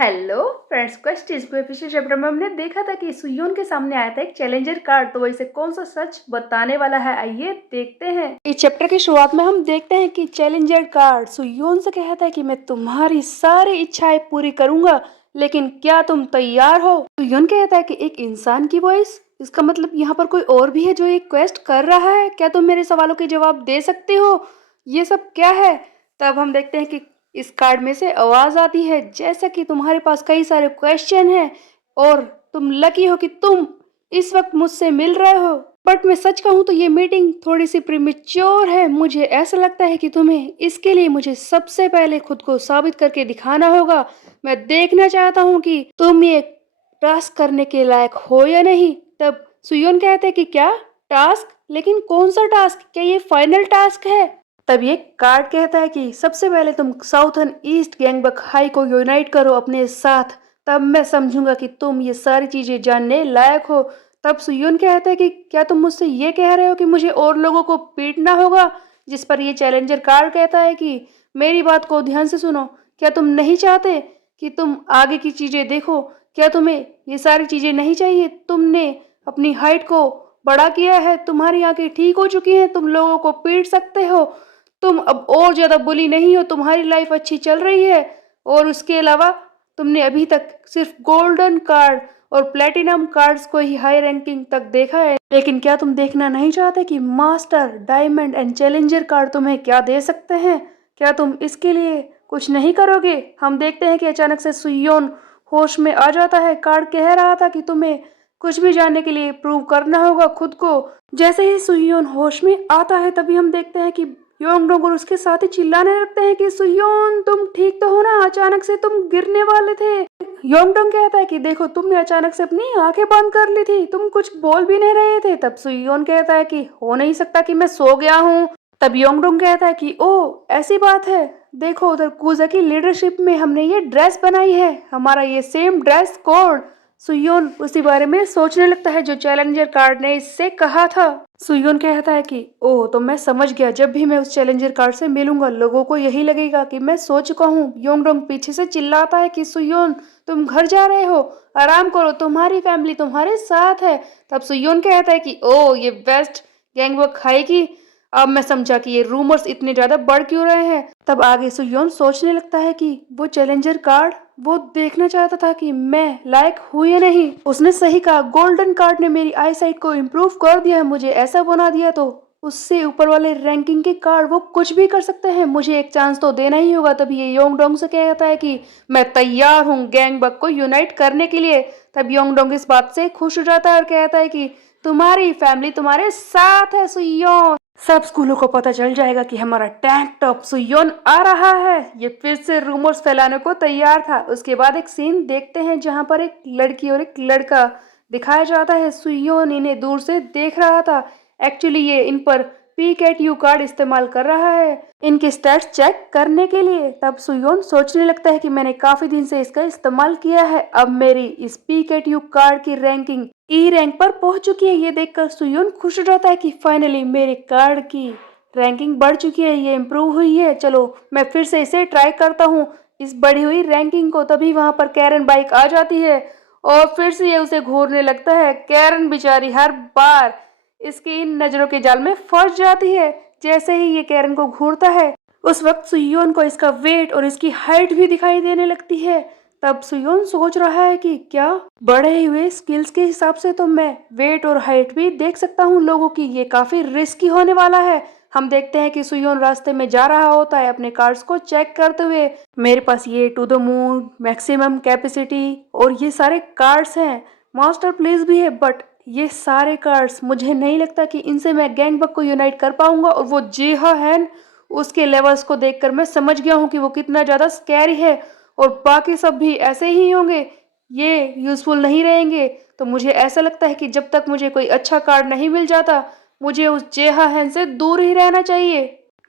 Hello friends, quest इस पिछले chapter में हमने देखा था कि सुयोन के सामने आया था एक चैलेंजर कार्ड। तो वैसे कौन सा सच बताने वाला है, आइए देखते हैं। इस चैप्टर की शुरुआत में हम देखते हैं कि चैलेंजर कार्ड सुयोन से कहता है कि मैं तुम्हारी सारी इच्छाएं पूरी करूंगा, लेकिन क्या तुम तैयार हो। सुयोन कहता है कि एक इंसान की वॉइस, इसका मतलब यहाँ पर कोई और भी है जो एक क्वेस्ट कर रहा है। क्या तुम मेरे सवालों के जवाब दे सकते हो? ये सब क्या है? तब हम देखते हैं कि इस कार्ड में से आवाज आती है, जैसा कि तुम्हारे पास कई सारे क्वेश्चन हैं और तुम लकी हो कि तुम इस वक्त मुझसे मिल रहे हो। बट मैं सच कहूँ तो ये मीटिंग थोड़ी सी प्रीमेच्योर है। मुझे ऐसा लगता है कि तुम्हें इसके लिए मुझे सबसे पहले खुद को साबित करके दिखाना होगा। मैं देखना चाहता हूँ कि तुम ये टास्क करने के लायक हो या नहीं। तब सुयोन कहते हैं कि क्या टास्क? लेकिन कौन सा टास्क? क्या ये फाइनल टास्क है? तब ये कार्ड कहता है कि सबसे पहले तुम साउथर्न ईस्ट गैंगबक हाई को यूनाइट करो अपने साथ, तब मैं समझूंगा कि तुम ये सारी चीजें जानने लायक हो। तब सुयून कहता है कि क्या तुम मुझसे ये कह रहे हो कि मुझे और लोगों को पीटना होगा? जिस पर ये चैलेंजर कार्ड कहता है कि मेरी बात को ध्यान से सुनो। क्या तुम नहीं चाहते कि तुम आगे की चीजें देखो? क्या तुम्हें ये सारी चीजें नहीं चाहिए? तुमने अपनी हाइट को बड़ा किया है, तुम्हारी आंखें ठीक हो चुकी हैं, तुम लोगों को पीट सकते हो, तुम अब और ज्यादा बुली नहीं हो, तुम्हारी लाइफ अच्छी चल रही है। और उसके अलावा तुमने अभी तक सिर्फ गोल्डन कार्ड और प्लेटिनम कार्ड्स को ही हाई रैंकिंग तक देखा है, लेकिन क्या तुम देखना नहीं चाहते कि master, diamond and challenger card तुम्हें क्या दे सकते हैं? क्या तुम इसके लिए कुछ नहीं करोगे? हम देखते हैं कि अचानक से सुयोन होश में आ जाता है। कार्ड कह रहा था कि तुम्हें कुछ भी जानने के लिए प्रूव करना होगा खुद को। जैसे ही सुयोन होश में आता है, तभी हम देखते हैं कि योंगडोंग और उसके साथी चिल्लाने लगते हैं कि सुयोन तुम ठीक तो हो ना? अचानक से तुम गिरने वाले थे। योंगडोंग कहता है कि देखो, तुमने अचानक से अपनी आंखें बंद कर ली थी, तुम कुछ बोल भी नहीं रहे थे। तब सुयोन कहता है कि हो नहीं सकता कि मैं सो गया हूँ। तब योंगडोंग कहता है कि ओ ऐसी बात है, देखो उधर कुजा की लीडरशिप में हमने ये ड्रेस बनाई है, हमारा ये सेम ड्रेस कोड। सुयोन उसी बारे में सोचने लगता है जो चैलेंजर कार्ड ने इससे कहा था। सुयोन कहता है कि ओह, तो मैं समझ गया, जब भी मैं उस चैलेंजर कार्ड से मिलूंगा लोगों को यही लगेगा कि मैं सो चुका हूँ। योंगडोंग पीछे से चिल्लाता है कि सुयोन तुम घर जा रहे हो, आराम करो, तुम्हारी फैमिली तुम्हारे साथ है। तब सुयोन कहता है कि ओह, ये वेस्ट गैंगवॉर खाएगी। अब मैं समझा कि ये रूमर्स इतने ज्यादा बढ़ क्यों रहे हैं। तब आगे सुयोन सोचने लगता है कि वो चैलेंजर कार्ड, वो देखना चाहता था कि मैं लायक हूँ या नहीं। उसने सही कहा, गोल्डन कार्ड ने मेरी आई साइट को इम्प्रूव कर दिया है, मुझे ऐसा बना दिया। तो उससे ऊपर वाले रैंकिंग के कार्ड वो कुछ भी कर सकते हैं, मुझे एक चांस तो देना ही होगा। तभी ये योंगडोंग से कहता है कि मैं तैयार हूँ गैंगबक को यूनाइट करने के लिए। तब योंगडोंग इस बात से खुश हो जाता है और कहता है कि तुम्हारी फैमिली तुम्हारे साथ है सुयोन। सब स्कूलों को पता चल जाएगा कि हमारा टैंक टॉप सुयोन आ रहा है। ये फिर से रूमर्स फैलाने को तैयार था। उसके बाद एक सीन देखते हैं जहां पर एक लड़की और एक लड़का दिखाया जाता है। सुयोन इन्हें दूर से देख रहा था। एक्चुअली ये इन पर पीकेटीयू कार्ड इस्तेमाल कर रहा है इनके स्टैट्स चेक करने के लिए। तब सुयोन सोचने लगता है कि मैंने काफी दिन से इसका इस्तेमाल किया है, अब मेरी इस पीकेटीयू कार्ड की रैंकिंग ई रैंक पर पहुंच चुकी है। ये देखकर सुयोन खुश हो जाता है कि फाइनली मेरे कार्ड की रैंकिंग बढ़ चुकी है, ये इम्प्रूव हुई है। चलो मैं फिर से इसे ट्राई करता हूँ, इस बढ़ी हुई रैंकिंग को। तभी वहां पर कैरन बाइक आ जाती है और फिर से ये उसे घूरने लगता है। कैरन बेचारी हर बार इसकी इन नजरों के जाल में फंस जाती है। जैसे ही ये कैरन को घूरता है, उस वक्त सुयोन को इसका वेट और इसकी हाइट भी दिखाई देने लगती है। तब सुयोन सोच रहा है कि क्या बढ़े हुए स्किल्स के हिसाब से तो मैं वेट और हाइट भी देख सकता हूँ लोगों की, ये काफी रिस्की होने वाला है। हम देखते हैं कि सुयोन रास्ते में जा रहा होता है अपने कार्ड्स को चेक करते हुए। मेरे पास ये to the moon, maximum capacity और ये सारे कार्ड्स हैं, मास्टर प्लेस भी है, बट ये सारे कार्ड्स मुझे नहीं लगता कि इनसे मैं गैंगबक को यूनाइट कर पाऊंगा। और वो जेहा हैन, उसके लेवल्स को देखकर मैं समझ गया हूँ कि वो कितना ज्यादा स्कैरी है और बाकी सब भी ऐसे ही होंगे, ये यूजफुल नहीं रहेंगे। तो मुझे ऐसा लगता है कि जब तक मुझे कोई अच्छा कार्ड नहीं मिल जाता, मुझे उस जेहा हैन से दूर ही रहना चाहिए।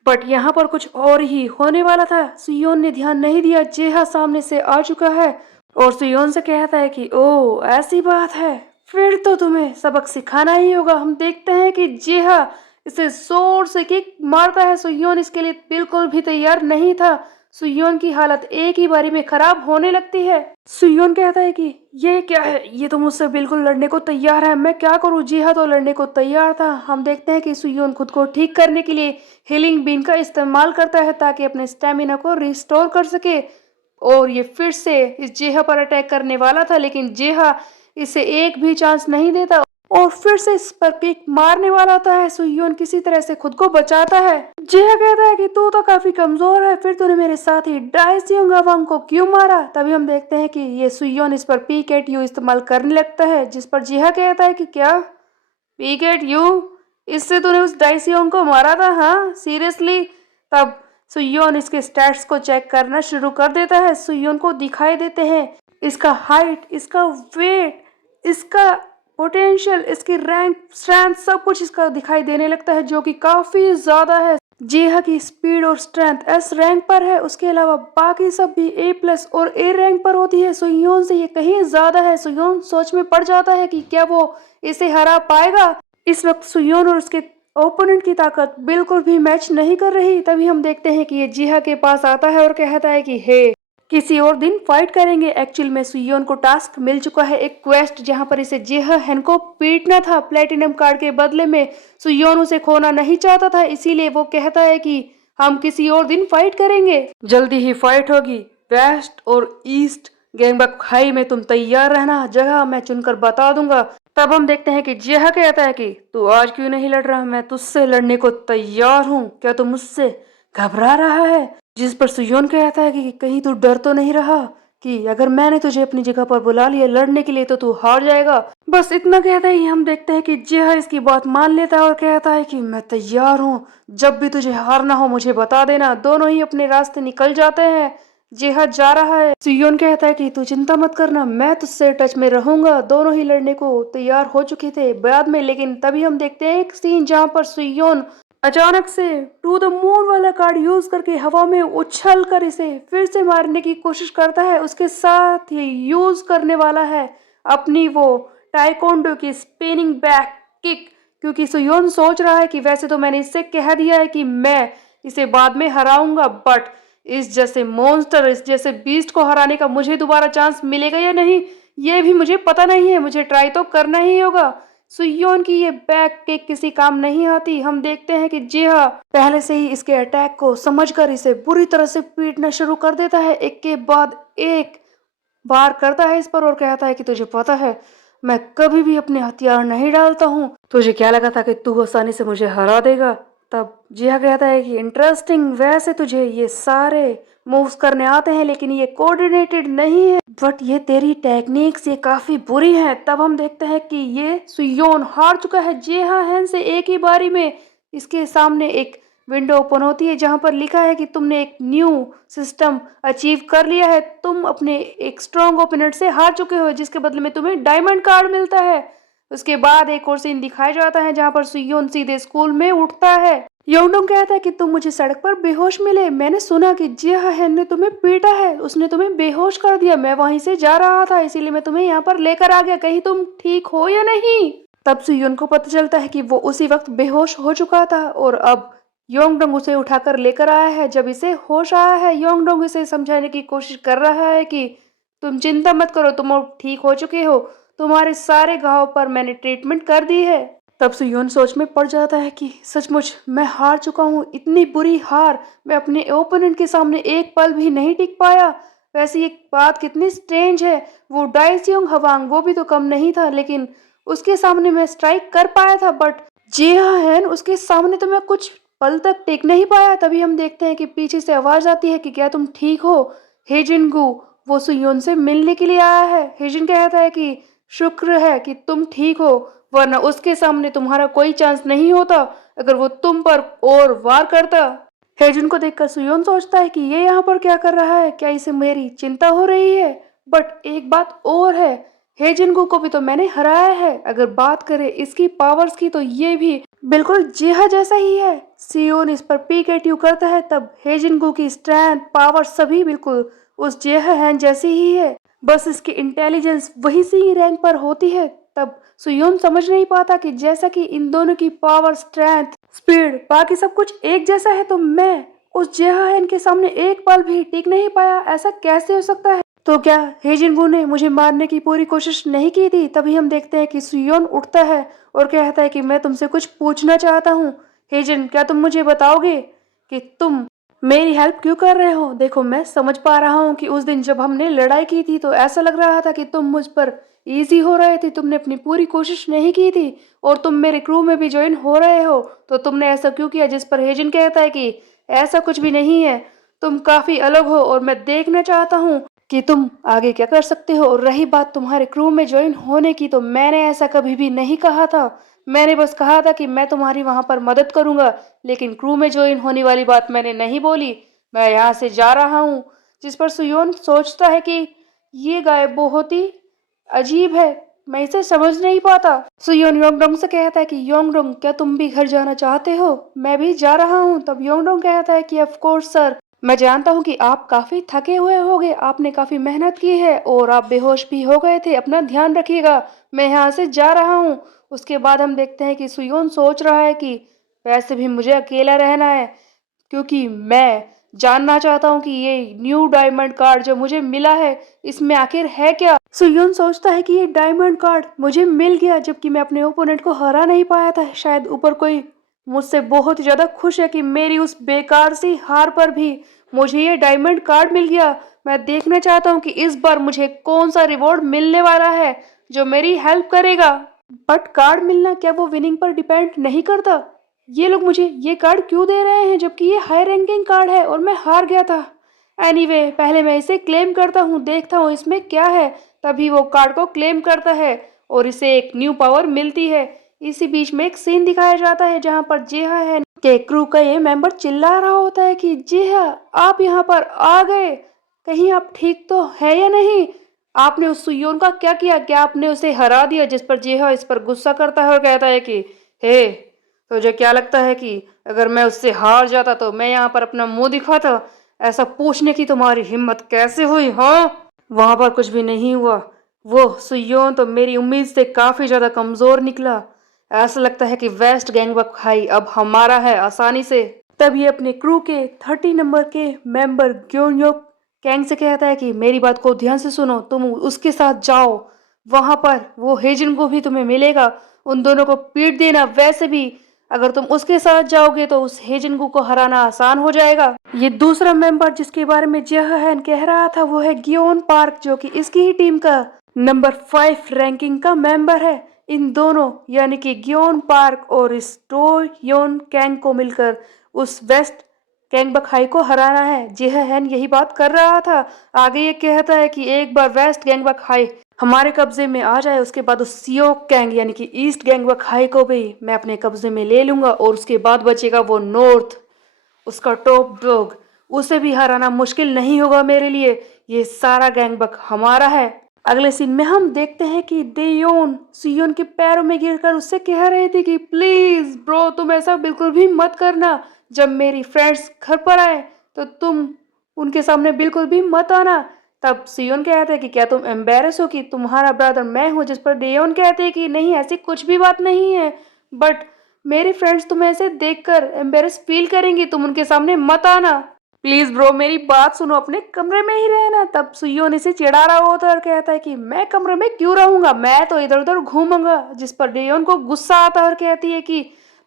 बट यहाँ पर कुछ और ही होने वाला था। सुयोन ने ध्यान नहीं दिया, जेहा सामने से आ चुका है और सुयोन से कहता है कि ओ ऐसी बात है, फिर तो तुम्हें सबक सिखाना ही होगा। हम देखते हैं कि जेहा इसे जोर से किक मारता है। सुयोन इसके लिए बिल्कुल भी तैयार नहीं था। सुयोन की हालत एक ही बारी में खराब होने लगती है। सुयोन कहता है कि ये क्या है, ये तो मुझसे बिल्कुल लड़ने को तैयार है, मैं क्या करूं। जी हाँ, तो लड़ने को तैयार था। हम देखते हैं कि सुयोन खुद को ठीक करने के लिए हीलिंग बीन का इस्तेमाल करता है ताकि अपने स्टेमिना को रिस्टोर कर सके। और ये फिर से इस जेहा पर अटैक करने वाला था, लेकिन जेहा इसे एक भी चांस नहीं देता और फिर से इस पर किक मारने वाला होता है। सुयोन किसी तरह से खुद को बचाता है। जेहा कहता है कि तू तो काफी कमजोर है, फिर तूने मेरे साथ ही डाइसियोंग हवांग को क्यों मारा। तभी हम देखते हैं कि ये सुयोन इस पर पीक एट यू इस्तेमाल करने लगता है, जिस पर जेहा कहता है कि क्या पीक एट यू, इससे तूने उस डाइसियोंग को मारा था, हाँ सीरियसली। तब सुयोन इसके स्टैट्स को चेक करना शुरू कर देता है। सुयोन को दिखाई देते हैं इसका हाइट, इसका वेट, इसका पोटेंशियल, इसकी रैंक, स्ट्रेंथ, सब कुछ इसका दिखाई देने लगता है, जो कि काफी ज्यादा है। जेहा की स्पीड और स्ट्रेंथ एस रैंक पर है, उसके अलावा बाकी सब भी ए प्लस और ए रैंक पर होती है। सुयोन से ये कहीं ज्यादा है। सुयोन सोच में पड़ जाता है कि क्या वो इसे हरा पाएगा। इस वक्त सुयोन और उसके ओपोनेंट की ताकत बिल्कुल भी मैच नहीं कर रही। तभी हम देखते हैं कि ये जेहा के पास आता है और कहता है कि हे, किसी और दिन फाइट करेंगे। एक्चुअल में सुयोन को टास्क मिल चुका है, एक क्वेस्ट, जहां पर इसे जेहा हैन को पीटना था प्लेटिनम कार्ड के बदले में। सुयोन उसे खोना नहीं चाहता था, इसीलिए वो कहता है कि हम किसी और दिन फाइट करेंगे, जल्दी ही फाइट होगी। वेस्ट और ईस्ट गैंगबक हाई में तुम तैयार रहना, जगह मैं चुनकर बता दूंगा। तब हम देखते हैं कि जेहा कहता है कि तू आज क्यों नहीं लड़ रहा, मैं तुझसे लड़ने को तैयार हूँ, क्या तू मुझसे घबरा रहा है। जिस पर सुयोन कहता है कि कहीं तू डर तो नहीं रहा कि अगर मैंने तुझे अपनी जगह पर बुला लिया लड़ने के लिए तो तू हार जाएगा। बस इतना कहता ही हम देखते हैं कि जेहा इसकी बात मान लेता है और कहता है कि मैं तैयार हूँ, जब भी तुझे हारना हो मुझे बता देना। दोनों ही अपने रास्ते निकल जाते हैं। जेहा जा रहा है। सुयोन कहता है कि तू चिंता मत करना, मैं तुझसे टच में रहूंगा। दोनों ही लड़ने को तैयार हो चुके थे बाद में, लेकिन तभी हम देखते हैं एक सीन जहां पर सुयोन अचानक से टू द मून वाला कार्ड यूज करके हवा में उछल कर इसे फिर से मारने की कोशिश करता है। उसके साथ ही यूज करने वाला है अपनी वो टाइकोंडो की स्पिनिंग बैक किक, क्योंकि सुयोन सोच रहा है कि वैसे तो मैंने इससे कह दिया है कि मैं इसे बाद में हराऊंगा, बट इस जैसे मॉन्स्टर, इस जैसे बीस्ट को हराने का मुझे दोबारा चांस मिलेगा या नहीं, ये भी मुझे पता नहीं है, मुझे ट्राई तो करना ही होगा। सुयोन की ये बैक किक किसी काम नहीं आती। हम देखते हैं कि जेहा पहले से ही इसके अटैक को समझकर इसे बुरी तरह से पीटना शुरू कर देता है, एक के बाद एक वार करता है इस पर और कहता है कि तुझे पता है मैं कभी भी अपने हथियार नहीं डालता हूँ, तुझे क्या लगा था कि तू आसानी से मुझे हरा देगा। तब जिया कहता है कि इंटरेस्टिंग, वैसे तुझे ये सारे मूव्स करने आते हैं लेकिन ये कोऑर्डिनेटेड नहीं है, बट ये तेरी टेक्निक्स ये काफी बुरी हैं। तब हम देखते हैं कि ये सुयोन हार चुका है जेहा हैन से एक ही बारी में। इसके सामने एक विंडो ओपन होती है जहां पर लिखा है कि तुमने एक न्यू सिस्टम अचीव कर लिया है, तुम अपने एक स्ट्रॉन्ग ओपोनेंट से हार चुके हो, जिसके बदले में तुम्हें डायमंड कार्ड मिलता है। उसके बाद एक और सीन दिखाया जाता है जहां पर सुयोन सीधे स्कूल में उठता है। योंगडोंग कहता है कि तुम मुझे सड़क पर बेहोश मिले, मैंने सुना कि जिया हैन ने तुम्हें पीटा है, उसने तुम्हें बेहोश कर दिया, मैं वहीं से जा रहा था इसीलिए मैं तुम्हें यहाँ पर लेकर आ गया, कहीं तुम ठीक हो या नहीं। तब सुयोन को पता चलता है कि वो उसी वक्त बेहोश हो चुका था और अब योंगडोंग उसे उठाकर लेकर आया है। जब इसे होश आया है, योंगडोंग इसे समझाने की कोशिश कर रहा है कि तुम चिंता मत करो, तुम अब ठीक हो चुके हो, तुम्हारे सारे घाव पर मैंने ट्रीटमेंट कर दी है। तब सुयोन सोच में पड़ जाता है कि सचमुच मैं हार चुका हूँ, इतनी बुरी हार, मैं अपने ओपोनेंट के सामने एक पल भी नहीं टिक पाया। वैसे एक बात कितनी स्ट्रेंज है, वो डाइसियोंग हवांग वो भी तो कम नहीं था, लेकिन उसके सामने मैं स्ट्राइक कर पाया था, बट जिया हैन उसके सामने तो मैं कुछ पल तक टिक नहीं पाया। तभी हम देखते हैं कि पीछे से आवाज आती है कि क्या तुम ठीक हो। हेजिनगू वो सुयोन से मिलने के लिए आया है। हेजिन कहता है कि शुक्र है कि तुम ठीक हो, वरना उसके सामने तुम्हारा कोई चांस नहीं होता अगर वो तुम पर और वार करता। हेजुन को देखकर सुयोन सोचता है कि ये यहाँ पर क्या कर रहा है, क्या इसे मेरी चिंता हो रही है। बट एक बात और है, हेजिनगू को भी तो मैंने हराया है। अगर बात करें इसकी पावर्स की तो ये भी बिल्कुल जिहा जैसा ही है। सियोन इस पर पीकेट्यू करता है, तब हेजिनगू की स्ट्रेंथ पावर सभी बिल्कुल उस जिहा हैन जैसी ही है, बस इसकी इंटेलिजेंस वही सी रैंक पर होती है। तब सुयोन समझ नहीं पाता कि जैसा कि इन दोनों की पावर, स्ट्रेंथ, स्पीड, बाकी सब कुछ एक जैसा है, तो मैं उस जेहान के सामने एक पल भी टिक नहीं पाया, ऐसा कैसे हो सकता है? तो क्या हेजिनबू ने मुझे मारने की पूरी कोशिश नहीं की थी? तभी हम देखते हैं कि सुयोन उठता है और कहता है कि मैं तुमसे कुछ पूछना चाहता हूँ। हेजिन, क्या तुम मुझे बताओगे कि तुम मेरी हेल्प क्यों कर रहे हो? देखो, मैं समझ पा रहा हूँ कि उस दिन जब हमने लड़ाई की थी तो ऐसा लग रहा था कि तुम मुझ पर इजी हो रहे थे, तुमने अपनी पूरी कोशिश नहीं की थी और तुम मेरे क्रू में भी ज्वाइन हो रहे हो, तो तुमने ऐसा क्यों किया? जिस पर हेजिन कहता है कि ऐसा कुछ भी नहीं है, तुम काफी अलग हो और मैं देखना चाहता हूँ कि तुम आगे क्या कर सकते हो। और रही बात तुम्हारे क्रू में ज्वाइन होने की, तो मैंने ऐसा कभी भी नहीं कहा था। मैंने बस कहा था कि मैं तुम्हारी वहां पर मदद करूंगा, लेकिन क्रू में ज्वाइन होने वाली बात मैंने नहीं बोली। मैं यहाँ से जा रहा हूँ। जिस पर सुयोन सोचता है कि ये गाय बहुत ही अजीब है, मैं इसे समझ नहीं पाता। सुयोन योंगडोंग से कहता है कि योंगडोंग, क्या तुम भी घर जाना चाहते हो? मैं भी जा रहा हूँ। तब योंगडोंग कहता है कि ऑफ कोर्स सर, मैं जानता हूँ कि आप काफी थके हुए होगे, आपने काफी मेहनत की है और आप बेहोश भी हो गए थे, अपना ध्यान रखिएगा, मैं यहाँ से जा रहा हूँ। उसके बाद हम देखते हैं कि सुयोन सोच रहा है कि वैसे भी मुझे अकेला रहना है, क्योंकि मैं जानना चाहता हूँ कि ये न्यू डायमंड कार्ड जो मुझे मिला है, इसमें आखिर है क्या। सुयोन सोचता है कि ये डायमंड कार्ड मुझे मिल गया जबकि मैं अपने ओपोनेंट को हरा नहीं पाया था। शायद ऊपर कोई मुझसे बहुत ही ज्यादा खुश है कि मेरी उस बेकार सी हार पर भी मुझे ये डायमंड कार्ड मिल गया। मैं देखना चाहता हूँ कि इस बार मुझे कौन सा रिवॉर्ड मिलने वाला है जो मेरी हेल्प करेगा। बट कार्ड मिलना क्या वो विनिंग पर डिपेंड नहीं करता? ये लोग मुझे ये कार्ड क्यों दे रहे हैं जबकि ये हाई रैंकिंग कार्ड है और मैं हार गया था? एनीवे, पहले मैं इसे क्लेम करता हूँ, देखता हूँ इसमें क्या है। तभी वो कार्ड को क्लेम करता है और इसे एक न्यू पावर मिलती है। इसी बीच में एक सीन दिखाया जाता है जहाँ पर जेहा है के क्रू का ये मेंबर चिल्ला रहा होता है कि जेहा, आप यहाँ पर आ गए, कहीं आप ठीक तो है या नहीं? आपने उस सुयोन का क्या किया? क्या आपने उसे हरा दिया? जिस पर जेहा इस पर गुस्सा करता है और कहता है कि हे, तुझे क्या लगता है कि अगर मैं उससे हार जाता तो मैं यहाँ पर अपना मुंह दिखाता? ऐसा पूछने की तुम्हारी हिम्मत कैसे हुई? हाँ, वहां पर कुछ भी नहीं हुआ। वो सुयोन तो मेरी उम्मीद से काफी ज्यादा कमजोर निकला। ऐसा लगता है कि वेस्ट गैंगबक हाई अब हमारा है आसानी से। तब ये अपने क्रू के 30 नंबर के मेंबर ग्योनयोक कैंग से कहता है कि मेरी बात को ध्यान से सुनो, तुम उसके साथ जाओ, वहां पर वो हेजन को भी तुम्हें मिलेगा, उन दोनों को पीट देना। वैसे भी अगर तुम उसके साथ जाओगे तो उस हेजनगू को हराना आसान हो जाएगा। ये दूसरा मेंबर जिसके बारे में जहन कह रहा था वो है गियोन पार्क, जो कि इसकी ही टीम का नंबर 5 रैंकिंग का मेंबर है। इन दोनों यानी कि गियोन पार्क और इस डो योन कैंग को मिलकर उस वेस्ट गैंगबक हाई को हराना है। जेहन यही बात कर रहा था। आगे ये कहता है कि एक बार वेस्ट गैंगबक हाई हमारे कब्जे में आ जाए, उसके बाद उस सियोक गैंग यानी कि ईस्ट गैंगबक हाई को भी मैं अपने कब्जे में ले लूंगा और उसके बाद बचेगा वो नॉर्थ, उसका टॉप डॉग, उसे भी हराना मुश्किल नहीं होगा मेरे लिए। ये सारा गैंगबक हमारा है। अगले सीन में हम देखते हैं कि देयोन सियोन के पैरों में गिरकर उससे कह रहे थे कि प्लीज ब्रो, तुम ऐसा बिल्कुल भी मत करना। जब मेरी फ्रेंड्स घर पर आए तो तुम उनके सामने बिल्कुल भी मत आना। तब सियोन कहते हैं कि क्या तुम एम्बेरस हो कि तुम्हारा ब्रदर मैं हूँ? जिस पर डेयोन कहते हैं कि नहीं, ऐसी कुछ भी बात नहीं है, बट मेरी फ्रेंड्स तुम्हें ऐसे देखकर एम्बेरस फील करेंगी, तुम उनके सामने मत आना। प्लीज ब्रो, मेरी बात सुनो, अपने कमरे में ही रहना। तब सुयोन इसे चिढ़ा रहा होता है और कहता है कि मैं कमरे में क्यों रहूंगा, मैं तो इधर उधर घूमूंगा। जिस पर डेयोन को गुस्सा आता है और कहती है कि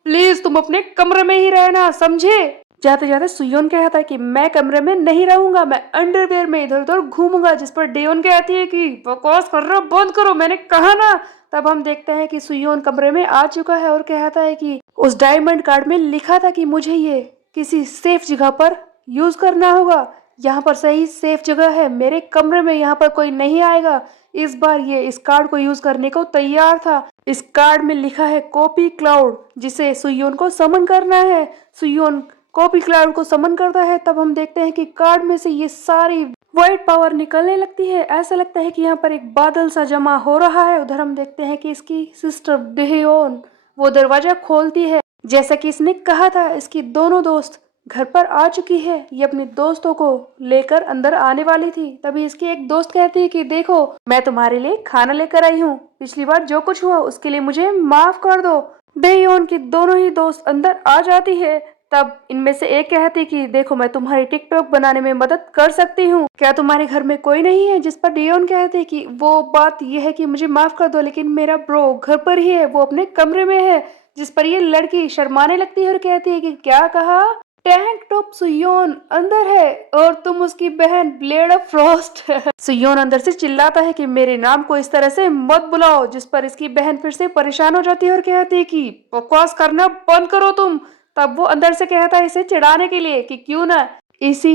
प्लीज तुम अपने कमरे में ही रहना, समझे? जाते जाते सुयोन कहता है कि मैं कमरे में नहीं रहूंगा, मैं अंडरवेयर में इधर उधर घूमूंगा। जिस पर डेयोन कहती है कि बकवास कर रहा बंद करो, मैंने कहा ना। तब हम देखते हैं कि सुयोन कमरे में आ चुका है और कहता है कि उस डायमंड कार्ड में लिखा था कि मुझे ये किसी सेफ जगह पर यूज करना होगा। यहाँ पर सही सेफ जगह है मेरे कमरे में, यहाँ पर कोई नहीं आएगा। इस बार ये इस कार्ड को यूज करने को तैयार था। इस कार्ड में लिखा है कॉपी क्लाउड, जिसे सुयोन को समन करना है। सुयोन कॉपी क्लाउड को समन करता है। तब हम देखते हैं कि कार्ड में से ये सारी वाइट पावर निकलने लगती है। ऐसा लगता है कि यहाँ पर एक बादल सा जमा हो रहा है। उधर हम देखते हैं कि इसकी सिस्टर डेयोन वो दरवाजा खोलती है। जैसा कि इसने कहा था, इसकी दोनों दोस्त घर पर आ चुकी है। ये अपने दोस्तों को लेकर अंदर आने वाली थी। तभी इसकी एक दोस्त कहती है कि देखो, मैं तुम्हारे लिए खाना लेकर आई हूँ, पिछली बार जो कुछ हुआ उसके लिए मुझे माफ कर दो। डेयोन की दोनों ही दोस्त अंदर आ जाती है। तब इनमें से एक कहती कि देखो मैं तुम्हारी टिकटॉक बनाने में मदद कर सकती हूँ, क्या तुम्हारे घर में कोई नहीं है? जिस पर डियोन कहते कि वो बात यह है कि मुझे माफ कर दो, लेकिन मेरा ब्रो घर पर ही है, वो अपने कमरे में है। जिस पर ये लड़की शर्माने लगती है और कहती है कि क्या कहा? टैंक टॉप सुयोन अंदर है और तुम उसकी बहन ब्लेड ऑफ फ्रॉस्ट। सुयोन अंदर से चिल्लाता है कि मेरे नाम को इस तरह से मत बुलाओ, जिस पर इसकी बहन फिर से परेशान हो जाती है और कहती है कि बकवास करना बंद करो तुम। तब वो अंदर से कहता है इसे चिढ़ाने के लिए कि क्यों ना इसी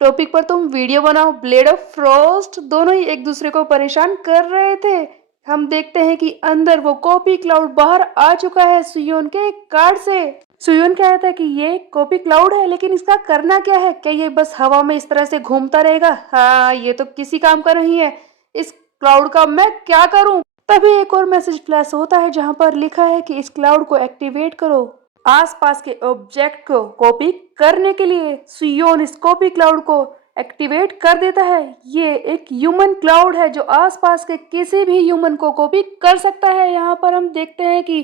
टॉपिक पर तुम वीडियो बनाओ। ब्लेड ऑफ फ्रॉस्ट दोनों ही एक दूसरे को परेशान कर रहे थे। हम देखते हैं कि अंदर वो कॉपी क्लाउड बाहर आ चुका है सुयोन के कार्ड से। सुयोन कहता है कि ये कॉपी क्लाउड है, लेकिन इसका करना क्या है? क्या ये बस हवा में इस तरह से घूमता रहेगा? हाँ, ये तो किसी काम का नहीं है। इस क्लाउड का मैं क्या करूं? तभी एक और मैसेज फ्लैश होता है जहां पर लिखा है कि इस क्लाउड को एक्टिवेट करो आसपास के ऑब्जेक्ट को कॉपी करने के लिए। सुयोन इस कॉपी क्लाउड को एक्टिवेट कर देता है। ये एक ह्यूमन क्लाउड है जो आसपास के किसी भी ह्यूमन को कॉपी कर सकता है। यहाँ पर हम देखते हैं कि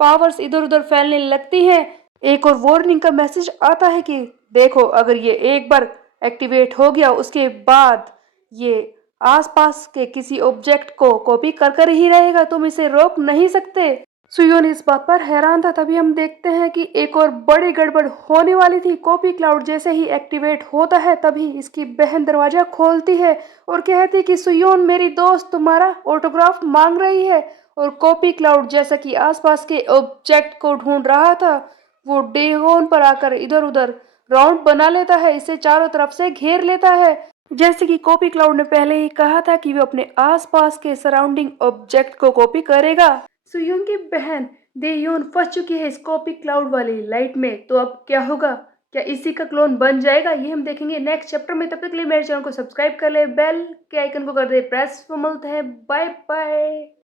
पावर्स इधर उधर फैलने लगती हैं। एक और वार्निंग का मैसेज आता है कि देखो अगर ये एक बार एक्टिवेट हो गया उसके बाद ये आसपास के किसी ऑब्जेक्ट को कॉपी कर कर ही रहेगा, तुम इसे रोक नहीं सकते। सुयोन इस बात पर हैरान था। तभी हम देखते हैं कि एक और बड़ी गड़बड़ होने वाली थी। कॉपी क्लाउड जैसे ही एक्टिवेट होता है तभी इसकी बहन दरवाजा खोलती है और कहती कि सुयोन मेरी दोस्त तुम्हारा ऑटोग्राफ मांग रही है। और कॉपी क्लाउड जैसा कि आसपास के ऑब्जेक्ट को ढूंढ रहा था, वो डेगोन पर आकर इधर उधर राउंड बना लेता है, इसे चारों तरफ से घेर लेता है। जैसे कि कॉपी क्लाउड ने पहले ही कहा था कि वो अपने आसपास के सराउंडिंग ऑब्जेक्ट को कॉपी करेगा। सुयोन की बहन देयोन फंस चुकी है इस कॉपी क्लाउड वाली लाइट में, तो अब क्या होगा? क्या इसी का क्लोन बन जाएगा? ये हम देखेंगे नेक्स्ट चैप्टर में। तब तक के लिए मेरे चैनल को सब्सक्राइब कर ले, बेल के आइकन को कर दे प्रेस। मिलते हैं, बाय बाय।